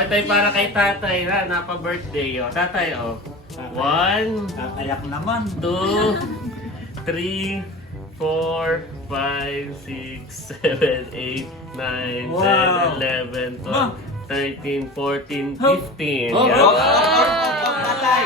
Tatay para kay tatay na, napa-birthday o. Tatay o. 1, Tatayak naman. 2, 3, 4, 5, 6, 7, 8, 9, 10, 11, 12, 13, 14, 15. Oh, Yan. tatay.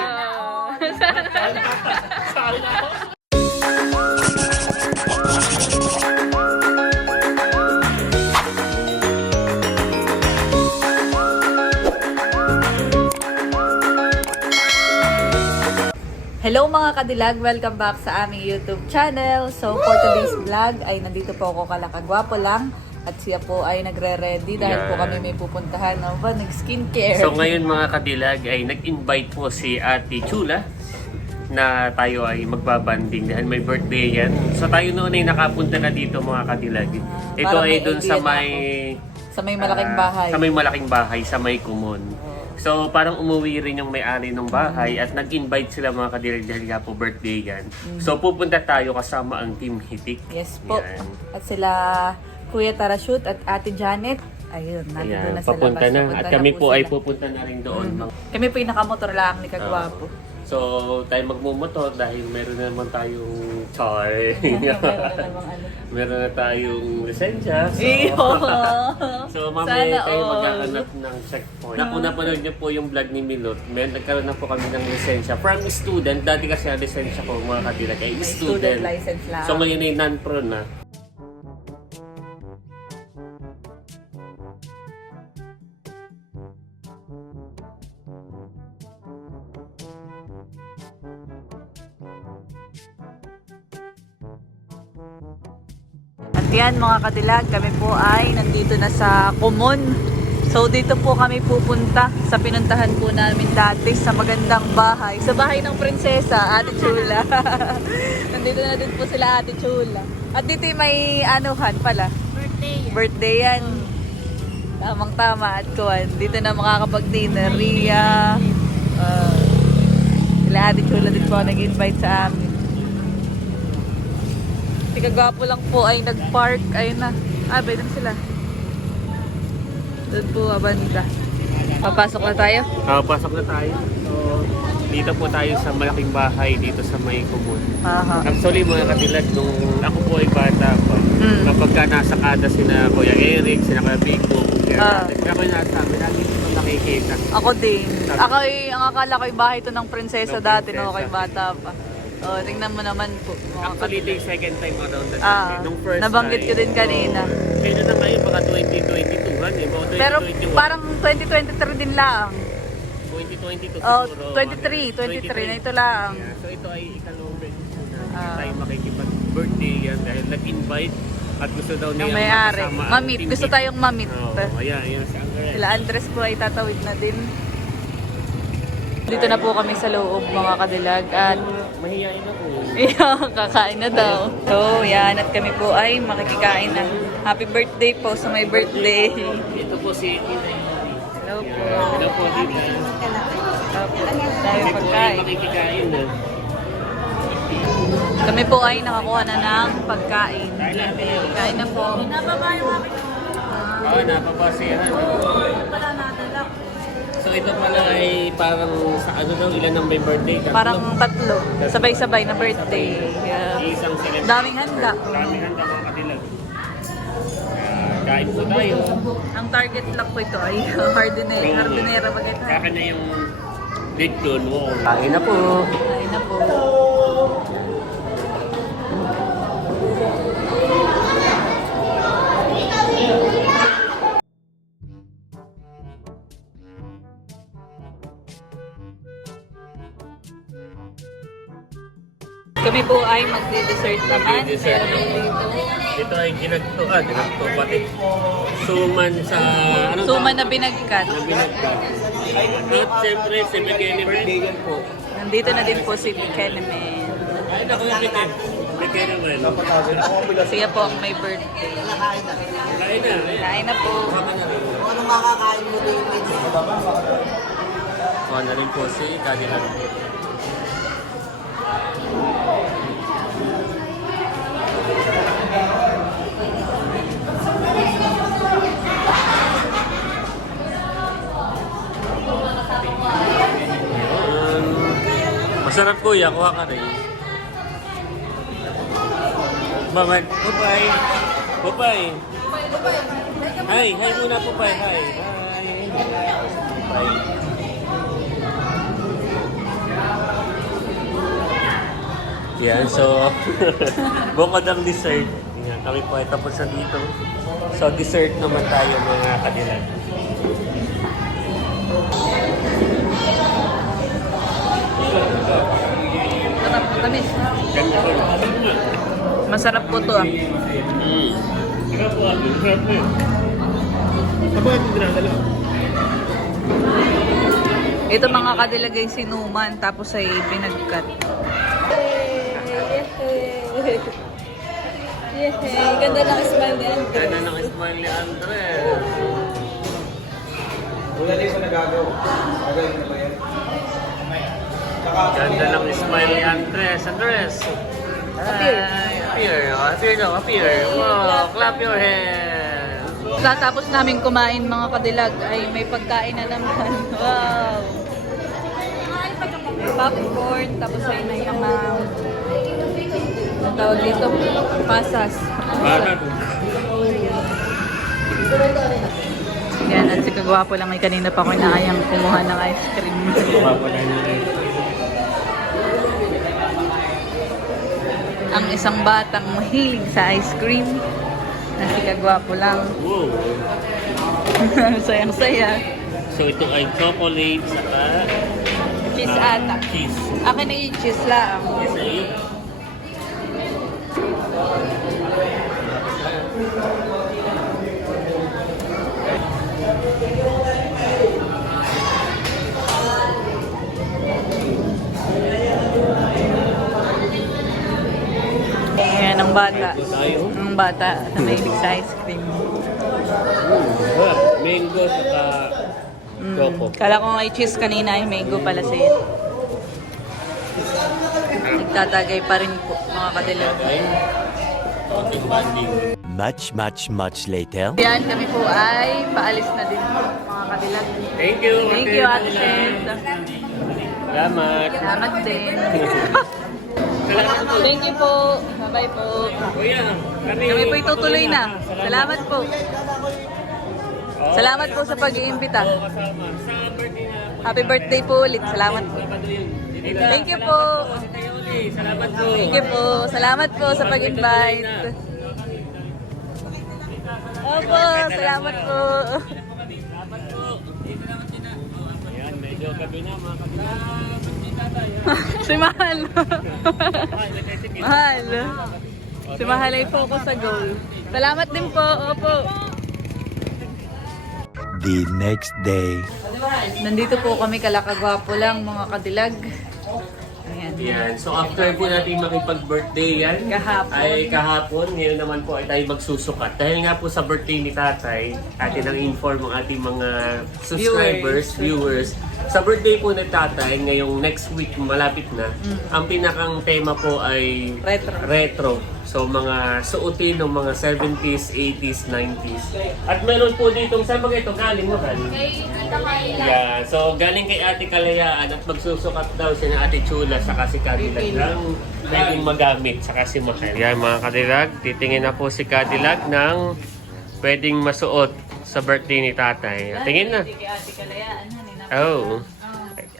Hello mga kadilag! Welcome back sa aming YouTube channel. So for today's vlog ay nandito po ako kalakagwapo lang at siya po ay nagre-ready dahil po Yan. kami may pupuntahan no ba nag-skincare. So ngayon mga kadilag ay nag-invite po si Ate Chula na tayo ay magbabanding dahil may birthday yan. So tayo noon ay nakapunta na dito mga kadilag. Ito para ay may doon idea sa na may sa may malaking bahay. Sa may malaking bahay, sa may Kumon. So parang umuwi rin yung may-ari ng bahay at nag-invite sila mga kadilag dahil nga po birthday yan. So pupunta tayo kasama ang Team Hitik. Yes po. Yan. At sila Kuya Tarashoot at Ate Janet. Ayun, nandito Ayan, na sa papunta labas. na. Papunta At kami na po ay sila. pupunta na rin doon. Kami po yung nakamotor lang ni Kagwapo. So tayo magmumotor dahil meron na naman tayong char. Meron namang ano. Meron na tayong lisensya. So, Iyo! so mamaya Sana tayo all. magkakanap ng checkpoint. Kung napanood niyo po yung vlog ni Milot, nagkaroon na po kami ng lisensya. From student, dati kasi ang lisensya ko mga kadilag ay May student. student license lang. So ngayon ay non-pro na. At yan mga kadilag, kami po ay nandito na sa Kumon. So dito po kami pupunta sa pinuntahan po namin dati sa magandang bahay. Sa bahay ng prinsesa, Ate Chula. Nandito na din po sila Ate Chula. At dito may anuhan pala. Birthday yan. Tamang tama at kuwan. Dito na makakapag-dinner. Ria. Sila Ate Chula din po nag-invite sa amin. Si Kagwapo lang po ay nag-park. Ayun na. Doon sila. Doon po, banda. Papasok na tayo. Pasok na tayo. So dito po tayo sa malaking bahay dito sa may Kumon. Aha. Actually mga kadilag, nung ako po ay bata pa, kapag ka nasa kada sina Kuya Eric, sina Kuya Biko, ako yung nasabi, lagi ko nakikita. Ako din. Ako ang akala ko yung bahay to ng prinsesa Ng dati prinsesa. no, kay bata pa. Oh, tingnan mo naman po. Mga Actually, ito yung second time around that. Nung first nabanggit time, ko din kanina. Kaya na ngayon, baka 2022 eh. Baka 2021. Pero parang 2023 din lang. 2022 Oh, siguro. 23 na ito lang. Yeah. So ito ay ikalawang beses po na Ah. tayo makikipag-birthday yan dahil nag-invite at gusto daw niya Yung may-ari. makasama ang Mamit. team Gusto Hitik. tayong mamit. Ayan, yun si Angel. Sila Andres po ay tatawid na din. Dito na po kami sa loob mga kadilag at Mahihayin ako. kakain na daw. So, yan. At kami po ay makikikain na. Happy birthday po sa may birthday. Ito po si Inay. Hello po. Hello po, Dita. Hello po. Tayo Kami po ay pagkain. makikikain na. Kami po ay nakakuha na ng pagkain. Kain na tayo. Kain na po. Oo, napapasihan. So ito pala ay parang sa ano daw, ilan ang may birthday? Tatlo? Parang tatlo. Sabay-sabay na birthday. Yeah. Isang celebration. Daming handa. Daming handa mga kadilag. Kain po tayo. Ang target lang po ito ay hardinera bagay Kaka na yung date doon. Kain na po. Kain na po. Kami po ay magde-dessert naman. Magde-dessert. Meron dito. Ito ay ginagto. Ginagto. Pati suman sa ano Suman na binagkat. na binagkat. At siyempre si McKenny birthday yan po. Nandito na din po si Kenemen. Kain ako yung chicken. McKenny man. Siya po ang may birthday. Kain na. Kain na po. Anong makakain mo din? Kuha na rin po si Cadillac. Masarap kuya, kuha ka rin. Mama, Pupay. Pupay. Hi, hi muna Pupay. Hi. Hi. Yan, so bukod ang dessert. Yan, kami po ay tapos na dito. So dessert naman tayo mga kadilag. Sarap, matamis. Ganda po. Masarap po to ah. Sarap po. Sarap po. Ano ito dinadala? Ito mga kadilag ay sinuman tapos ay pinagkat. Ganda ng smile niya. Ganda ng smile ni Andres. Wala din ko nagagawa. Gagawin na ba yan? Ganda ng smile ni Andres. Andres! Appear. Hi! Appear! Appear daw, appear! Wow! Clap your hands! Tatapos namin kumain mga kadilag ay may pagkain na naman. Wow! May popcorn, tapos ay may mga ang tawag dito, pasas. Bakit? Yan, at si Kagwapo lang ay kanina pa ko naayang kumuha ng ice cream. Wala niya. Ang isang batang mahilig sa ice cream na si Kagwapo lang. Wow! Sayang-saya. So ito ay chocolate saka Cheese ata. cheese. Akin ay cheese lang. Yes, ay. Ayan, ang bata. Ito tayo. Ang bata na mahilig sa ice cream. Mango saka choco. Kala ko ay cheese kanina ay mango pala sa'yo. Nagtatagay pa rin po mga kadilag. Okay. Konting banding. Much later. Yan, kami po ay paalis na din po mga kadilag. Thank you. Thank you, Ate Ted. Salamat. Salamat din. Salamat po. Thank you po. Bye-bye po. Kuya, Kami po itutuloy na. Salamat po. Salamat po sa pag-iimbita. Kasama. Sa birthday na po. Happy birthday po ulit. Salamat po. Thank you po. Salamat po. Thank you po. Salamat po sa pag-invite. Opo, salamat po. Ayan, medyo gabi na mga kapatid. Si Mahal. Mahal. Si Mahal ay focus sa goal. Salamat din po. Opo. The next day. Nandito po kami kalakagwapo lang mga kadilag. Ayan. Yan. So after po natin makipag-birthday yan, kahapon, ngayon naman po ay tayo magsusukat. Dahil nga po sa birthday ni Tatay, atin ang inform ang ating mga subscribers, viewers. Sa birthday po ni Tatay, ngayong next week, malapit na, ang pinakang tema po ay retro. So mga suotin ng mga 70s, 80s, 90s. At meron po ditong, saan ba ito? Galing mo, galing? Yeah, so galing kay Ate Kalayaan at magsusukat daw siya ng Ate Chula sa si Cadillac lang pwedeng magamit sa si Mahal. Yan mga Cadillac, titingin na po si Cadillac ng pwedeng masuot sa birthday ni Tatay. Tingin na. Oh.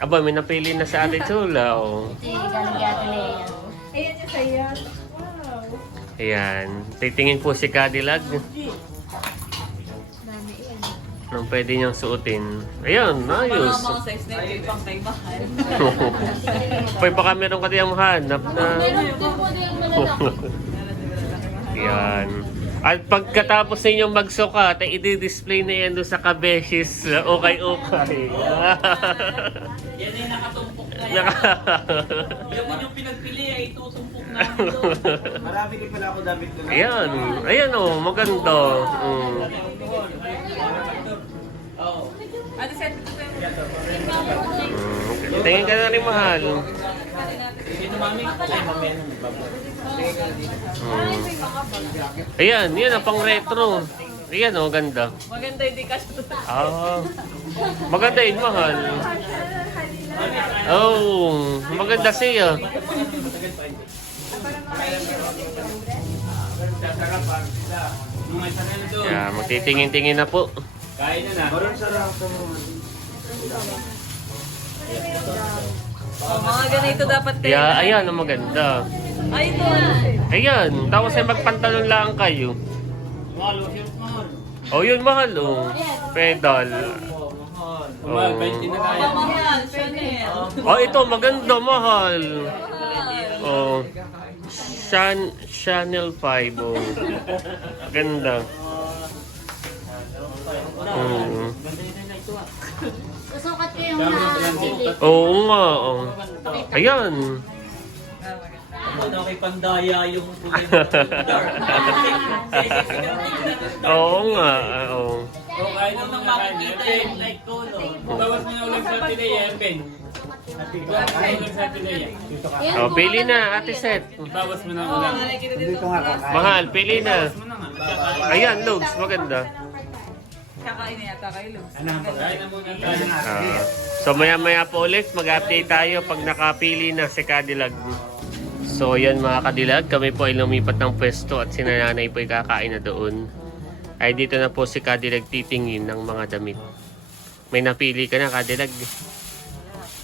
Aba, may napili na sa Ate Chula. Oh. Ayan yung saya. Ayan. Titingin po si Cadillac. Nang pwede niyang suotin. Ayan, ayos. Mga size na ito pang kay Mahal. Pwede baka meron ka diyang hanap na. Yan. At pagkatapos ninyong magsukat, ay i-display na yan doon sa kabeshis. Okay. Yan ay nakatumpok na yan. Yung pinagpili ay itutumpok na doon. Marami din pala ako damit doon. Ayan. Ayan o, maganda. Ate, send ko tayo. Tingin ka na rin Mahal. Ayan, yan ang pang retro. Ayan o, ganda. Maganda hindi ka. Ah, maganda yun Mahal. Oh, maganda siya. Yeah, magtitingin-tingin na po. Kain na na. Maroon sarap ito mo. Mga ganito dapat kayo. Yeah, ayan ang maganda. Ay, ito. Ayan, tapos ay magpantalon lang kayo. Oh, yun mahal oh. Pedal. Oh. Mamahal, Chanel. Oh, ito maganda, mahal. Oh. Chanel 5 oh. Ganda. Susukat ko yung na Oo nga. Oh. Ayan. Ano kay Pandaya yung Oo nga. Oo. O kain naman makikita yung light color. Bawas mo na ulang sa pinay, Kain ulang sa pinay. Oh, pili na, Ate Seth. Bawas mo na ulang. Dito nga kakain. Mahal, pili na. Ayan, Lugs, maganda. Kakain na yata kayo, Luz. Kain na muna tayo. So maya-maya po ulit, mag-update tayo pag nakapili na si Cadillac. So yan mga Cadillac, kami po ay lumipat ng pwesto at si nanay po ay kakain na doon. Ay dito na po si Cadillac titingin ng mga damit. May napili ka na, Cadillac?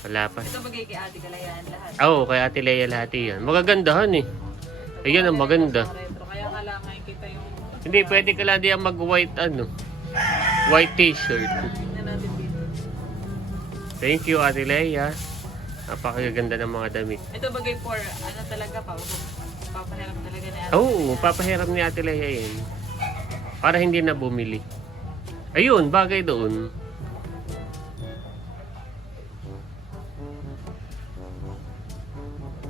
Wala pa. Ito bagay kay Ate Kalayaan lahat. Oo, kay Ate Leia lahat yan. Magagandahan eh. Ayan ang maganda. Retro. Kaya kailangan kita yung... Hindi, pwede ka lang diyan mag-white white t-shirt. Tingnan natin dito. Thank you, Ate Leia. Napakaganda ng mga damit. Ito bagay for, ano talaga pa, papahiram talaga ni Ate. Oo, papahiram ni Ate Leia yan. Para hindi na bumili. Ayun, bagay doon.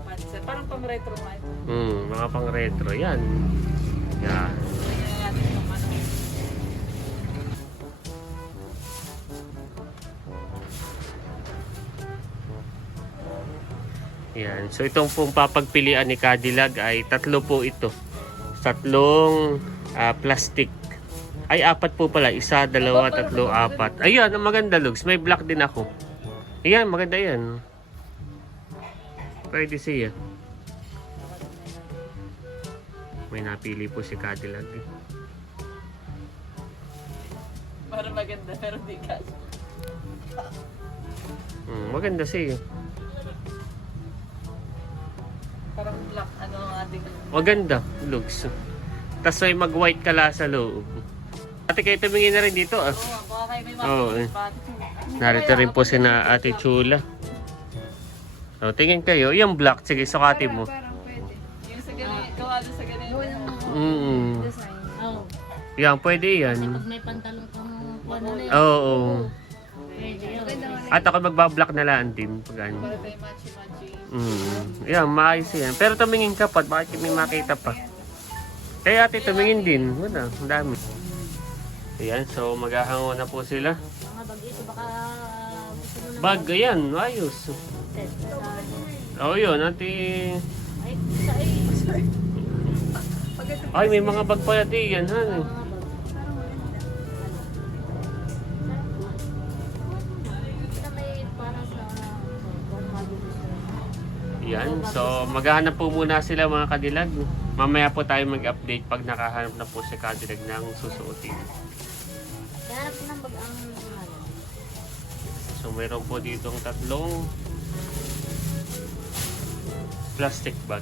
Pansit. Parang pang retro nga ito. Mga pang retro. Yan. Yan. Tingnan natin kung ano. Yan. So itong pong papagpilian ni Cadillac ay tatlo po ito. Tatlong plastic. Ay, apat po pala. Isa, dalawa, tatlo, apat. Ayan, ang maganda, Lugs. May black din ako. Ayan, maganda yan. Pwede siya. May napili po si Cadillac. Parang maganda, pero di ka. Maganda siya. Parang black, ano ang ating... Maganda, Lugs. Tapos may mag-white kala sa loob. Ate, kayo tumingin na rin dito ah. Oo, baka kayo may Oo, mga eh. Narito rin po si na Ate Chula. So, tingin kayo. Yung black, sige, sukatin mo. Parang pwede. Yung sa ganito, gawa doon sa ganito. Design. Oh. Yan, pwede yan. Pag may pantalon kang ano na yun. Oo. Pwede yun. At ako magbablock na lang din. Pag ano. Para tayo matchy-matchy. Yan, maayos yan. Pero tumingin ka pa, bakit may makita pa? Kaya ate, tumingin din. Wala, ang dami. Ayan, so maghahango na po sila. Mga bag ito baka gusto mo na Bag, ayan, ayos. set sa... Oo, yun, ate. Ay, sa ay. Ay, may mga bag pala di yan, ha? Mga bag. Parang maganda. Ito may para sa... kung magugustuhan. Yan, so maghahanap po muna sila mga Cadillac. Mamaya po tayo mag-update pag nakahanap na po si Cadillac ng susuotin. Kaya po ng bag ang ano. So mayroon po ditong tatlong plastic bag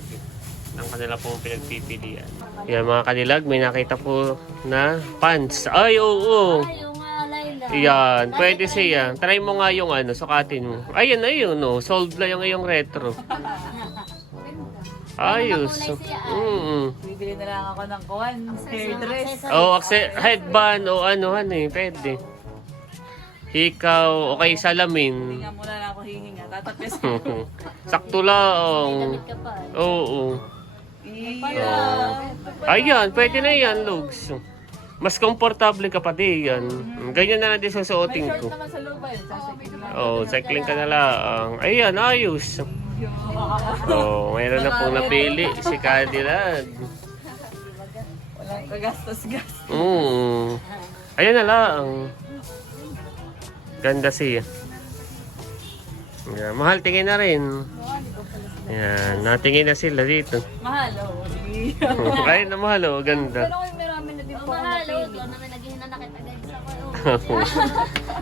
ng kanila pong pinagpipilian. Yan mga Cadillac, may nakita po na pants. Ay, oo. Ay, yung Layla. Yan, pwede siya. Try mo nga yung sukatin mo. Ayun, ayun, no. Solved lang yung iyong retro. Ayos. Bibili na lang ako ng kuwan, hairdress. Oh, headband o pwede. Ikaw, okay, salamin. Hinga muna lang ako hihinga, tatapos. Sakto lang. Damit ka pa eh. Oo. Iya. Ayan, pwede na yan, Lugs. Mas komportable ka pa di yan. Ganyan na lang din susuotin Short ko. naman sa loob ayun, sasakin lang. Oh, cycling ka na lang. Ayan, ayos. Oh, mayroon na pong napili si Cadillac. Walang kagastos-gastos. Ayan na lang. Ganda siya. Yan, mahal, tingin na rin. Yan, natingin na sila dito. Mahal, oh. Ay, na mahal, oh. Ganda. Pero marami na din Ang po ako mahal, napili. doon namin naghihina na kita guys ako.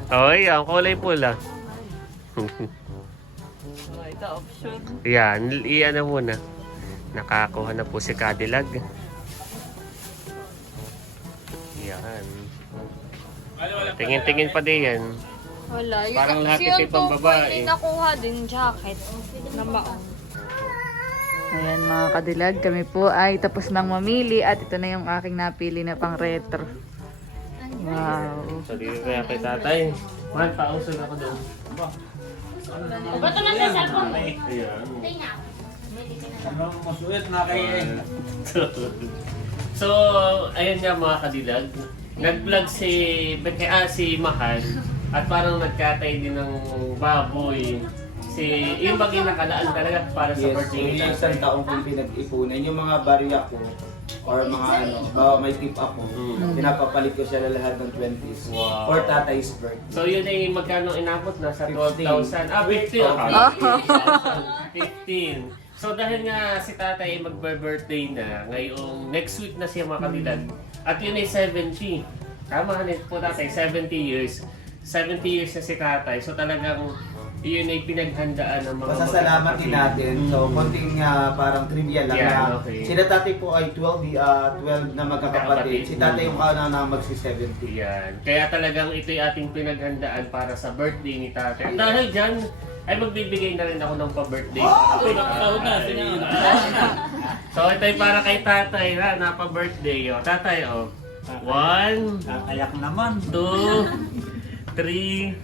Okay, ang kulay pula. Oh, ito option. Yan, iyan na muna. Nakakuha na po si Cadillac. Yan. Tingin-tingin pa din yan. Wala. Yun, Parang lahat yung ito pang babae. Yung nakuha din jacket na baon. Ayan mga kadilag, kami po ay tapos nang mamili at ito na yung aking napili na pang retro. Wow. So, dito kaya kay tatay. Mahal, pausog ako doon. Bato na sa cellphone. Ayan. Tingnan. Masuit na kayo. So, ayun nga mga kadilag. Nag-vlog si Mahal at parang nagkatay din ng baboy. Yung bagay nakalaan talaga para sa Yes, birthday yung ni isang tatay. taong kong pinag-ipunan, yung mga barya ko, or mga may tip ako, pinapapalit ko siya lahat ng 20s Wow. for tatay's birthday. So yun ay magkano inabot? Nasa 15. 12,000. 15. Okay. 15. So dahil nga si tatay ay magbe-birthday na, ngayong next week na siya makadilag. At yun ay 70. Tama na po tatay, 70 years. 70 years na si tatay. So talagang yun ay pinaghandaan ng mga Pasasalamat din natin. So, konting parang trivia lang Yeah, na okay. sila tatay po ay 12 na magkakapatid. Si tatay yung kauna na magsi-70. Yan. Kaya talagang ito'y ating pinaghandaan para sa birthday ni tatay. At dahil dyan, ay magbibigay na rin ako ng pa-birthday. Taon na, sinangan. So ito'y para kay tatay na, napa-birthday. O, tatay, o. 1, Kakayak naman. 2, 3,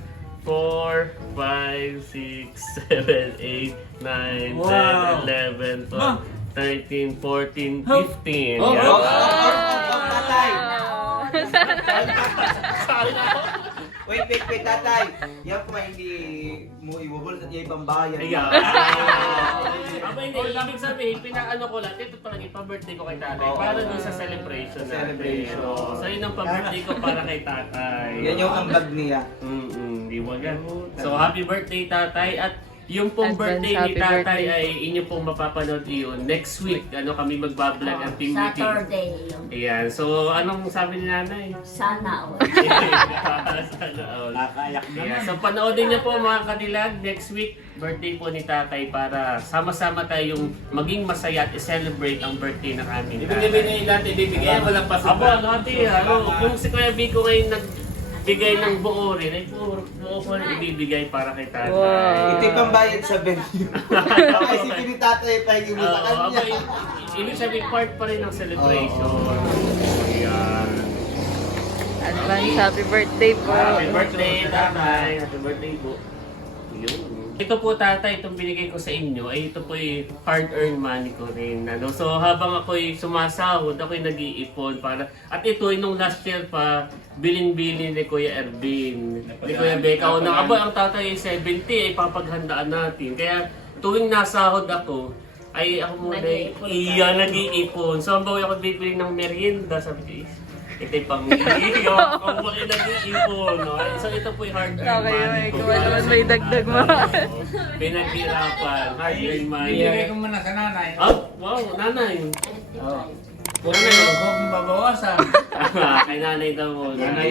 4, 5, 6, 7, 8, 9, Wow. 10, 11, 12, Ma. 13, 14, 15. Oh, Yan. Tatay! Sorry na ako. Wait, tatay! Yan po ay hindi mo ibubulot at yung ibang bayan. Ayan. Aba hindi, ibig sabihin, pinaano ko lang, ito talaga pa-birthday ko kay tatay. Para dun sa celebration natin. Celebration. Oo. So yun ang pa-birthday ko para kay tatay. Yan yung ambag niya. Di ba yan? So happy birthday tatay at yung pong Advance birthday ni happy tatay birthday. ay inyo pong mapapanood yun next week. Ano kami magbablog ang team meeting. Saturday. Ayan. So anong sabi ni nanay? Sana all. Sana all. Kakayak Yeah, so panoodin niyo po mga kadilag, next week, birthday po ni tatay para sama-sama tayong maging masaya at i-celebrate ang birthday ng aming tatay. Ibigay natin, ibibigay, walang pasok. Aba, natin, kung si Kuya Vico ngayon nagbigay ng buo rin, ay buo ko rin ibibigay para kay tatay. Wow. Ito yung pambayad sa venue. Kasi pinitatay pa yung sa kanya. Ibig sabihin, part pa rin ng celebration. Ayan. Advance happy birthday po. Happy birthday, tatay. Happy birthday po. Yun. Ito po tatay, itong binigay ko sa inyo, ay ito po yung hard-earned money ko rin. Ano? So habang ako'y sumasahod, ako'y nag-iipon para... At ito, nung last year pa, biling-bilin ni Kuya Ervin, ni Kuya Becca. O nang aba, ang tatay ay 70, ay papaghandaan natin. Kaya tuwing nasahod ako, ay ako muna nag-iipon. So ang bawi ako bibili ng merienda, sabi ko, ito'y pang-iiyo, kung bakit nag-iipon. No? So ito po yung hard-earned Okay, money may ko. kuha naman may dagdag mo. Pinaghirapan, hard-earned money. Ibigay ko muna sa nanay. Oh, wow, nanay. Oo. Nanay, Huwag mong babawasan. kay nanay daw mo. Nanay,